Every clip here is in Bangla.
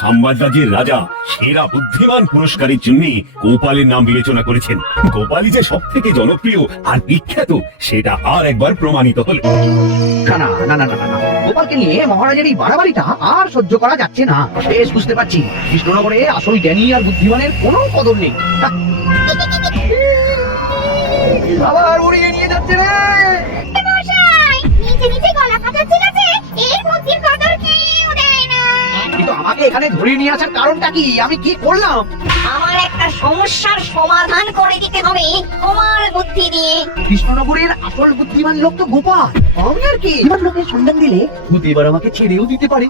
খাম্বাজাজির রাজা সেরা বুদ্ধিমান পুরস্কারের জন্য গোপালের নাম বিবেচনা করেছেন। গোপালই যে সব থেকে জনপ্রিয় আর বিখ্যাত সেটা আর একবার প্রমাণিত হলো। না না না না না, গোপালকে নিয়ে মহারাজের এই বাড়াবাড়িটা আর সহ্য করা যাচ্ছে না। বেশ বুঝতে পারছি কৃষ্ণনগরে আসল জ্ঞানী আর বুদ্ধিমানের কোনো কদর নেই। আবার উড়িয়ে নিয়ে যাচ্ছে রে। কিন্তু আমাকে এখানে ধরে নিয়ে আসার কারণটা কি? আমি কি করলাম? আমার একটা সমস্যার সমাধান করে দিতে হবে তোমার বুদ্ধি দিয়ে। কৃষ্ণনগরের আসল বুদ্ধিমান লোক তো গোপাল। আমি আর কি এবার লোকের সন্ধান দিলে ভূত এবার আমাকে ছেড়েও দিতে পারে।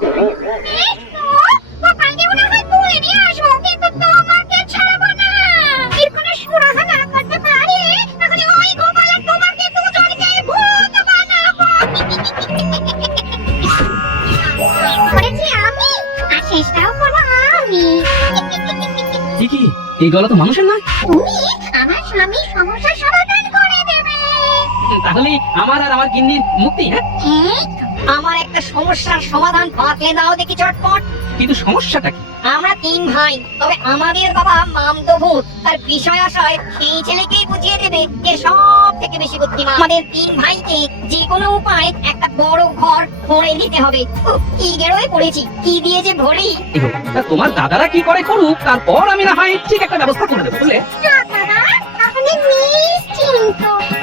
এই গলা তো মানুষের নয়। আমার স্বামী সমস্যার সমাধান করে দেবে। তাহলে আমার আর আমার গিন্নির মুক্তি। হ্যাঁ, আমার একটা সমস্যার সমাধান পাতলে দাও দেখি চটপট। কিন্তু সমস্যাটা কি? আমরা 3 ভাই, তবে আমাদের বাবা মামদো ভূত। তার বিষয় আশয় সেই ছেলেকেই বুঝিয়ে দেবে যে সব থেকে বেশি বুদ্ধিমান। আমাদের 3 ভাইকে যে কোনো উপায় একটা বড় ঘর করে দিতে হবে। কি গেরোয় পড়েছি, কি দিয়ে যে ভরি। তোমার দাদারা কি করে করুক, তারপর আমি না হয় ঠিক একটা ব্যবস্থা করে দেবো, বুঝলে?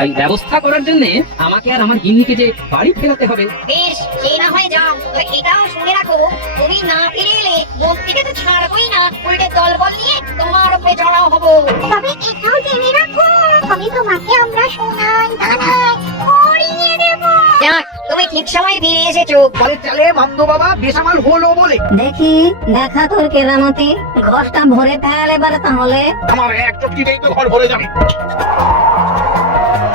এই ব্যবস্থা করার জন্য আমাকে আর আমার গিন্নিকে যে বাড়ি ফেরাতে হবে। বেশ, সে না হয় যাও, তবে এটাও শুনে রাখো, তুমি না ফিরে এলে মন্ত্রীকে তো ছাড়বই না, উল্টে দলবল নিয়ে তোমার উপরে চড়াও হবো। তবে এটাও জেনে রাখো, আমি তোমাকে আমরা সোনায় দানায় ভরিয়ে দেব। যাক, তুমি ঠিক সময় ফিরে এসেছো। বলে চালে মামদো বাবা বেসামাল হলো বলে। দেখি দেখা তোর কেরামতি, ঘরটা ভরে ফেল এবারে তাহলে। আমার এক চটকিতেই তো ঘর ভরে যাবে।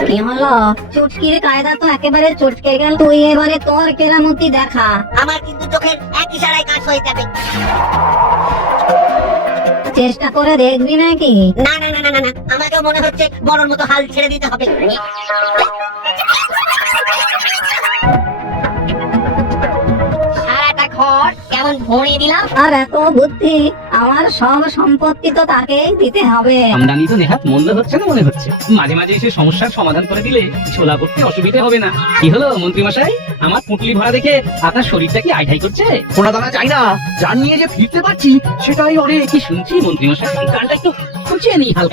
কি হলো? চুটকির কায়দা তো একেবারে চটকে গেল। তুই এবারে তোর কেরামতি দেখা। আমার কিন্তু চোখের এক ইশারায় কাজ হয়ে যাবে। চেষ্টা করে দেখবি নাকি? না না না না না, আমাকে মনে হচ্ছে বড়র মতো হাল ছেড়ে দিতে হবে। সারাটা ঘর কেমন ভরে দিলাম। আর এত বুদ্ধি, আমার সব সম্পত্তি তো তাকেই দিতে হবে। আমদানি তো নেহাত মন্দ হচ্ছে না মনে হচ্ছে। মাঝে মাঝে এসে সমস্যার সমাধান করে দিলে ছোলা করতে অসুবিধা হবে না। কি হলো মন্ত্রী মশাই, আমার পুঁটলি ভরা দেখে আপনার শরীরটা কি আইঠাই করছে? সোনা দানা চাই না, জান নিয়ে যে ফিরতে পারছি সেটাই অনেক। কি শুনছি মন্ত্রী মশাই, গানটা একটু খুঁচিয়ে নি হালকা।